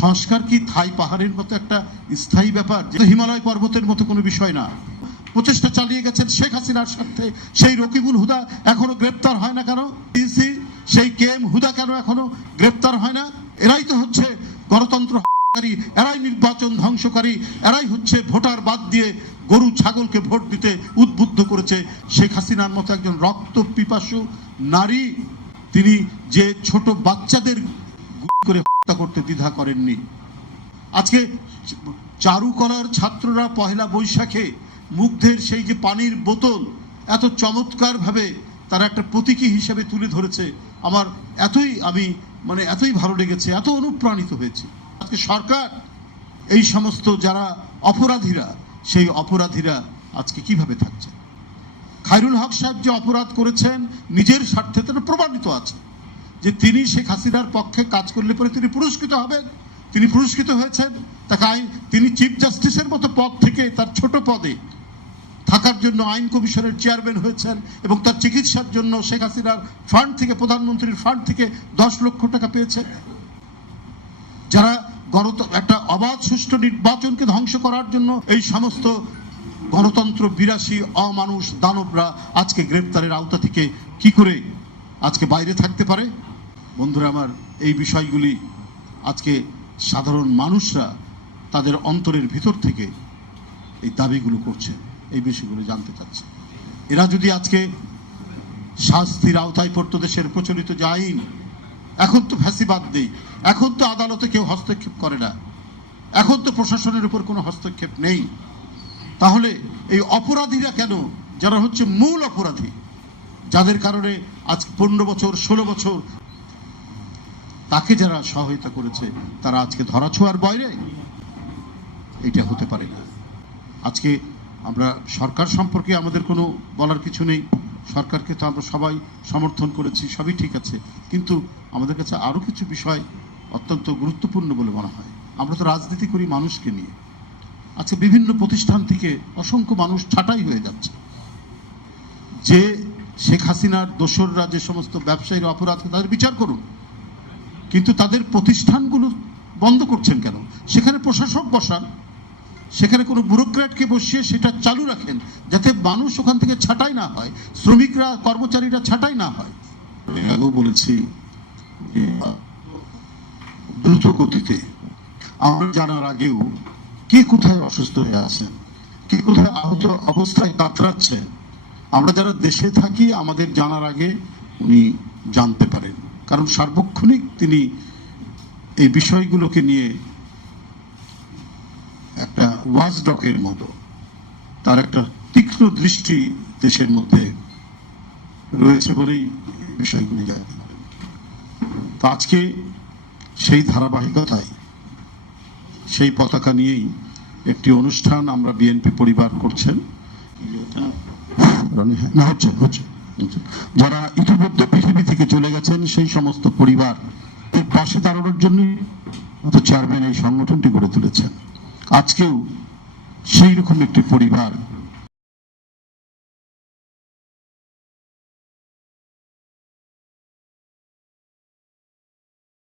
সংস্কার কি থাই পাহাড়ের মতো একটা স্থায়ী ব্যাপার, হিমালয় পর্বতের মতো কোনো বিষয় না। প্রচেষ্টা চালিয়ে গেছেন শেখ হাসিনার স্বার্থে। সেই রকিবুল হুদা এখনো গ্রেপ্তার হয় না কেন? সেই কেএম হুদা কেন এখনো গ্রেপ্তার হয় না? এরাই তো হচ্ছে গণতন্ত্র, এরাই নির্বাচন ধ্বংসকারী, এরাই হচ্ছে ভোটার বাদ দিয়ে গরু ছাগলকে ভোট দিতে উদ্বুদ্ধ করেছে। শেখ হাসিনার মতো একজন রক্ত পিপাসু নারী, তিনি যে ছোট বাচ্চাদের করে হত্যা করতে দ্বিধা করেননি। আজকে চারুকলার ছাত্ররা পহেলা বৈশাখে মুগ্ধের সেই যে পানির বোতল এত চমৎকার ভাবে তারা একটা প্রতীকী হিসেবে তুলে ধরেছে, আমার এতই ভালো লেগেছে, এত অনুপ্রাণিত হয়েছে। আজকে সরকার এই সমস্ত যারা অপরাধীরা, সেই অপরাধীরা আজকে কিভাবে থাকছে? খায়রুল হক সাহেব যে অপরাধ করেছেন নিজের স্বার্থে, তারা প্রমাণিত আছে যে তিনি শেখ হাসিনার পক্ষে কাজ করলে পরে তিনি পুরস্কৃত হবেন। তিনি পুরস্কৃত হয়েছেন। তিনি চিফ জাস্টিসের মতো পদ থেকে তার ছোট পদে থাকার জন্য আইন কমিশনের চেয়ারম্যান হয়েছেন এবং তার চিকিৎসার জন্য শেখ হাসিনার ফান্ড থেকে, প্রধানমন্ত্রীর ফান্ড থেকে 10 লক্ষ টাকা পেয়েছেন। যারা একটা অবাধ সুষ্ঠু নির্বাচনকে ধ্বংস করার জন্য এই সমস্ত গণতন্ত্র বিরাশী অমানুষ দানবরা আজকে গ্রেপ্তারের আওতা থেকে কি করে আজকে বাইরে থাকতে পারে? বন্ধুরা আমার, এই বিষয়গুলি আজকে সাধারণ মানুষরা তাদের অন্তরের ভিতর থেকে এই দাবিগুলো করছে, এই বিষয়গুলো জানতে চাচ্ছে। এরা যদি আজকে শাস্তির আওতায় পড়তো, দেশের প্রচলিত যে আইন, এখন তো ফ্যাসিবাদ নেই, এখন তো আদালতে কেউ হস্তক্ষেপ করে না, এখন তো প্রশাসনের উপর কোনো হস্তক্ষেপ নেই, তাহলে এই অপরাধীরা কেন, যারা হচ্ছে মূল অপরাধী, যাদের কারণে আজ 15 বছর 16 বছর তাকে যারা সহায়তা করেছে, তারা আজকে ধরাছোঁয়ার বাইরে? এটা হতে পারে না। আজকে আমরা সরকার সম্পর্কে আমাদের কোনো বলার কিছু নেই, সরকারকে তো আমরা সবাই সমর্থন করেছি, সবই ঠিক আছে, কিন্তু আমাদের কাছে আরও কিছু বিষয় অত্যন্ত গুরুত্বপূর্ণ বলে মনে হয়। আমরা তো রাজনীতি করি মানুষকে নিয়ে। আজকে বিভিন্ন প্রতিষ্ঠান থেকে অসংখ্য মানুষ ছাঁটাই হয়ে যাচ্ছে। যে শেখ হাসিনার দোসররা যে সমস্ত ব্যবসায়ীর অপরাধ, তাদের বিচার করুন, কিন্তু তাদের প্রতিষ্ঠানগুলো বন্ধ করছেন কেন? সেখানে প্রশাসক বসান, সেখানে কোনো ব্যুরোক্র্যাটকে বসিয়ে সেটা চালু রাখেন, যাতে মানুষ ওখান থেকে ছাঁটাই না হয়, শ্রমিকরা, কর্মচারীরা ছাঁটাই না হয়। আগেও বলেছি দ্রুত গতিতে আমরা জানার আগেও কে কোথায় অসুস্থ হয়ে আছেন, কে কোথায় আহত অবস্থায় কাতরাচ্ছেন, আমরা যারা দেশে থাকি আমাদের জানার আগে উনি জানতে পারেন, কারণ সার্বক্ষণিক তিনি এই বিষয়গুলোকে নিয়ে একটা ওয়াচডগের মতো, তার একটা তীক্ষ্ণ দৃষ্টি দেশের মধ্যে রয়েছে বলেই বিষয়গুলি জানতে পারেন। তো আজকে সেই ধারাবাহিকতায় সেই পতাকা নিয়েই একটি অনুষ্ঠান আমরা বিএনপি পরিবার করছেন, না হচ্ছে যারা ইতিমধ্যে পৃথিবী থেকে চলে গেছেন, সেই সমস্ত পরিবার এর পাশে দাঁড়ানোর জন্যই চেয়ারম্যান এই সংগঠনটি গড়ে তুলেছেন। আজকেও সেই রকম একটি পরিবার